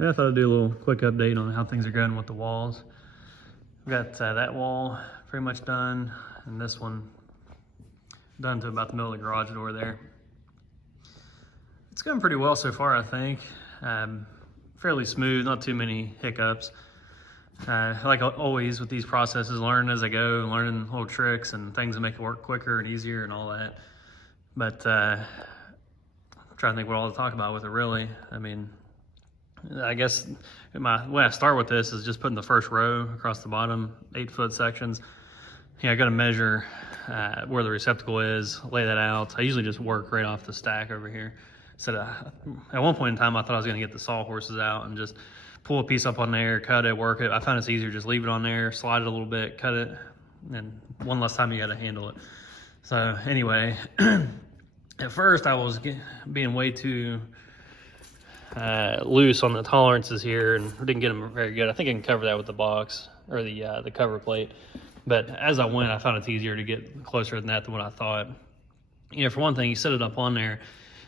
Yeah, I thought I'd do a little quick update on how things are going with the walls. We've got that wall pretty much done, and this one done to about the middle of the garage door there. It's going pretty well so far, I think. Fairly smooth, not too many hiccups. Like always with these processes, learning as I go, learning little tricks and things that make it work quicker and easier and all that. But I'm trying to think what all to talk about with it, really. I mean, I guess the way I start with this is just putting the first row across the bottom, 8-foot sections. I got to measure where the receptacle is, lay that out. I usually just work right off the stack over here. So at one point in time, I thought I was going to get the sawhorses out and just pull a piece up on there, cut it, work it. I found it's easier just leave it on there, slide it a little bit, cut it, and one less time you got to handle it. So anyway, at first I was being way too loose on the tolerances here and didn't get them very good. I think I can cover that with the box or the cover plate. But as I went, I found it's easier to get closer than that than what I thought. You know, for one thing, you set it up on there,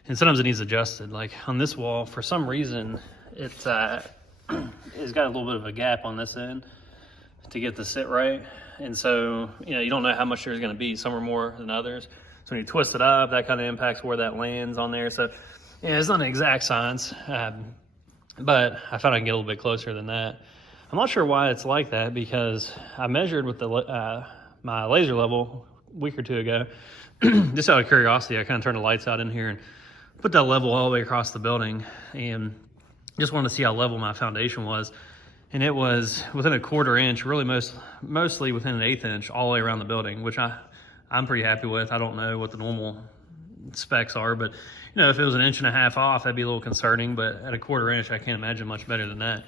and sometimes it needs adjusted. Like on this wall, for some reason, it's got a little bit of a gap on this end to get the sit right. And so, you know, you don't know how much there's going to be. Some are more than others. So when you twist it up, that kind of impacts where that lands on there. So, yeah, it's not an exact science, but I found I can get a little bit closer than that. I'm not sure why it's like that, because I measured with the my laser level a week or two ago. Just out of curiosity, I kind of turned the lights out in here and put that level all the way across the building, and just wanted to see how level my foundation was. And it was within a 1/4 inch, really mostly within an 1/8 inch all the way around the building, which I'm pretty happy with. I don't know what the normal specs are, but you know, if it was 1.5 inches off, that'd be a little concerning, but at a 1/4 inch, I can't imagine much better than that.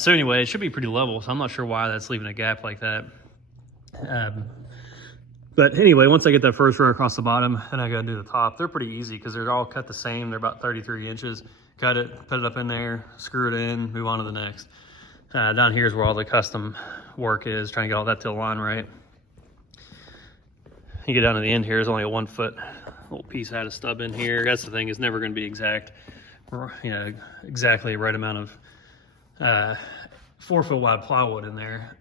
So anyway, it should be pretty level, so I'm not sure why that's leaving a gap like that. But anyway, once I get that first row across the bottom, then I gotta do the top. They're pretty easy because they're all cut the same. They're about 33 inches. Cut it, put it up in there, screw it in, move on to the next. Down here is where all the custom work is, trying to get all that to align right. You get down to the end here, there's only a 1 foot little piece I had a stub in here. That's the thing, it's never gonna be exact, you know, exactly the right amount of 4 foot wide plywood in there.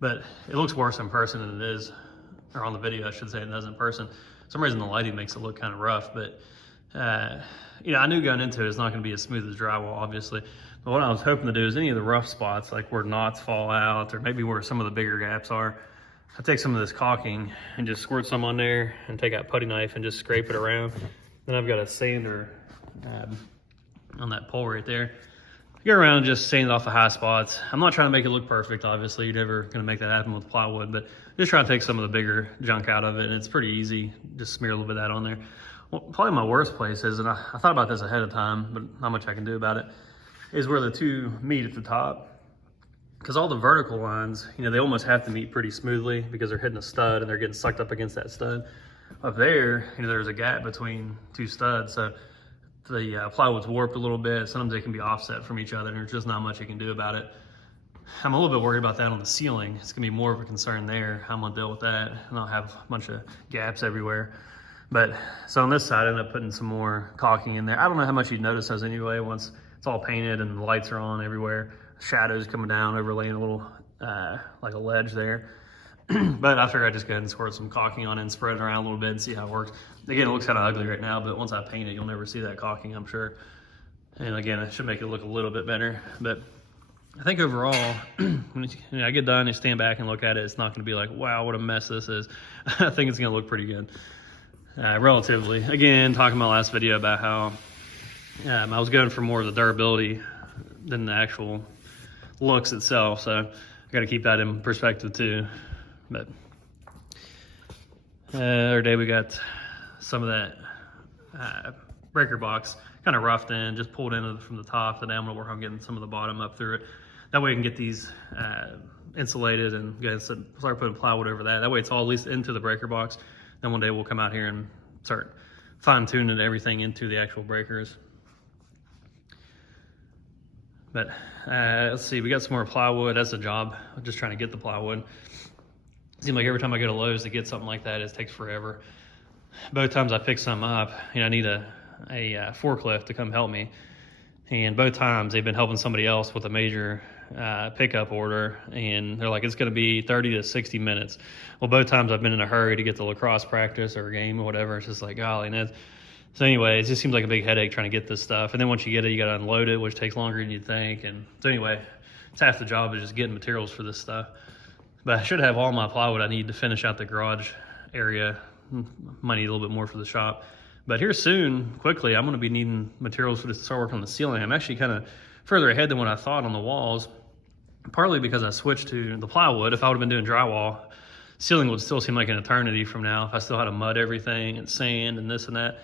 But it looks worse in person than it is, or on the video I should say, it does in person. For some reason the lighting makes it look kind of rough, but you know, I knew going into it, it's not gonna be as smooth as drywall, obviously. But what I was hoping to do is any of the rough spots, like where knots fall out, or maybe where some of the bigger gaps are, I take some of this caulking and just squirt some on there and take out putty knife and just scrape it around. Then I've got a sander on that pole right there. Go around and just sand off the high spots. I'm not trying to make it look perfect, obviously. You're never gonna make that happen with plywood, but just trying to take some of the bigger junk out of it, and it's pretty easy. Just smear a little bit of that on there. Well, probably my worst place is, and I thought about this ahead of time, but not much I can do about it, is where the two meet at the top. Because all the vertical lines, you know, they almost have to meet pretty smoothly because they're hitting a stud and they're getting sucked up against that stud. Up there, you know, there's a gap between two studs, so the plywood's warped a little bit. Sometimes they can be offset from each other, and there's just not much you can do about it. I'm a little bit worried about that on the ceiling. It's gonna be more of a concern there, how I'm gonna deal with that, and I'll have a bunch of gaps everywhere. But so on this side, I ended up putting some more caulking in there. I don't know how much you'd notice those anyway once it's all painted and the lights are on everywhere. Shadows coming down, overlaying a little like a ledge there. But I figured I'd just go ahead and squirt some caulking on it and spread it around a little bit and see how it works. Again, it looks kind of ugly right now, but once I paint it, you'll never see that caulking, I'm sure. And again, it should make it look a little bit better. But I think overall, when I get done and stand back and look at it, it's not gonna be like, wow, what a mess this is. I think it's gonna look pretty good, relatively. Again, talking about last video about how I was going for more of the durability than the actual looks itself. So I gotta keep that in perspective too. But the other day we got some of that breaker box kind of roughed in, just pulled in from the top. Today I'm gonna work on getting some of the bottom up through it. That way we can get these insulated and go ahead and start putting plywood over that. That way it's all at least into the breaker box. Then one day we'll come out here and start fine tuning everything into the actual breakers. But let's see, we got some more plywood. That's a job, just trying to get the plywood. It seems like every time I go to Lowe's to get something like that, it takes forever. Both times I pick some up, you know, I need a forklift to come help me. And both times they've been helping somebody else with a major pickup order, and they're like, it's going to be 30 to 60 minutes. Well, both times I've been in a hurry to get to lacrosse practice or a game or whatever. It's just like, golly. So anyway, it just seems like a big headache trying to get this stuff. And then once you get it, you got to unload it, which takes longer than you'd think. And so anyway, it's half the job is just getting materials for this stuff. But I should have all my plywood I need to finish out the garage area. Might need a little bit more for the shop. But here soon, quickly, I'm going to be needing materials to start working on the ceiling. I'm actually kind of further ahead than what I thought on the walls, partly because I switched to the plywood. If I would have been doing drywall, ceiling would still seem like an eternity from now if I still had to mud everything and sand and this and that.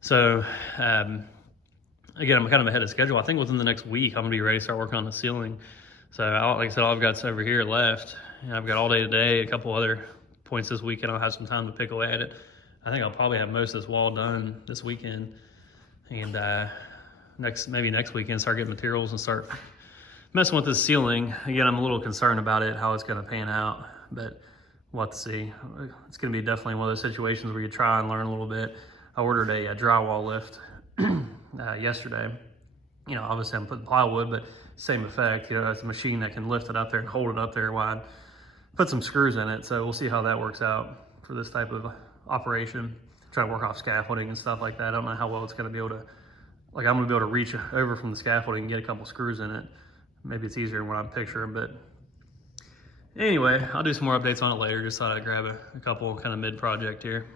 So, again, I'm kind of ahead of schedule. I think within the next week, I'm going to be ready to start working on the ceiling. So, like I said, all I've got over here left. I've got all day today, a couple other points this weekend. I'll have some time to pick away at it. I think I'll probably have most of this wall done this weekend, and maybe next weekend start getting materials and start messing with this ceiling. Again, I'm a little concerned about it, how it's going to pan out, but we'll have to see. It's going to be definitely one of those situations where you try and learn a little bit. I ordered a drywall lift yesterday. You know, obviously I'm putting plywood, but same effect. You know, it's a machine that can lift it up there and hold it up there while I put some screws in it. So we'll see how that works out for this type of operation. Try to work off scaffolding and stuff like that. I don't know how well it's going to be able to, like, I'm going to be able to reach over from the scaffolding and get a couple screws in it. Maybe it's easier than what I'm picturing, but anyway, I'll do some more updates on it later. Just thought I'd grab a couple kind of mid-project here.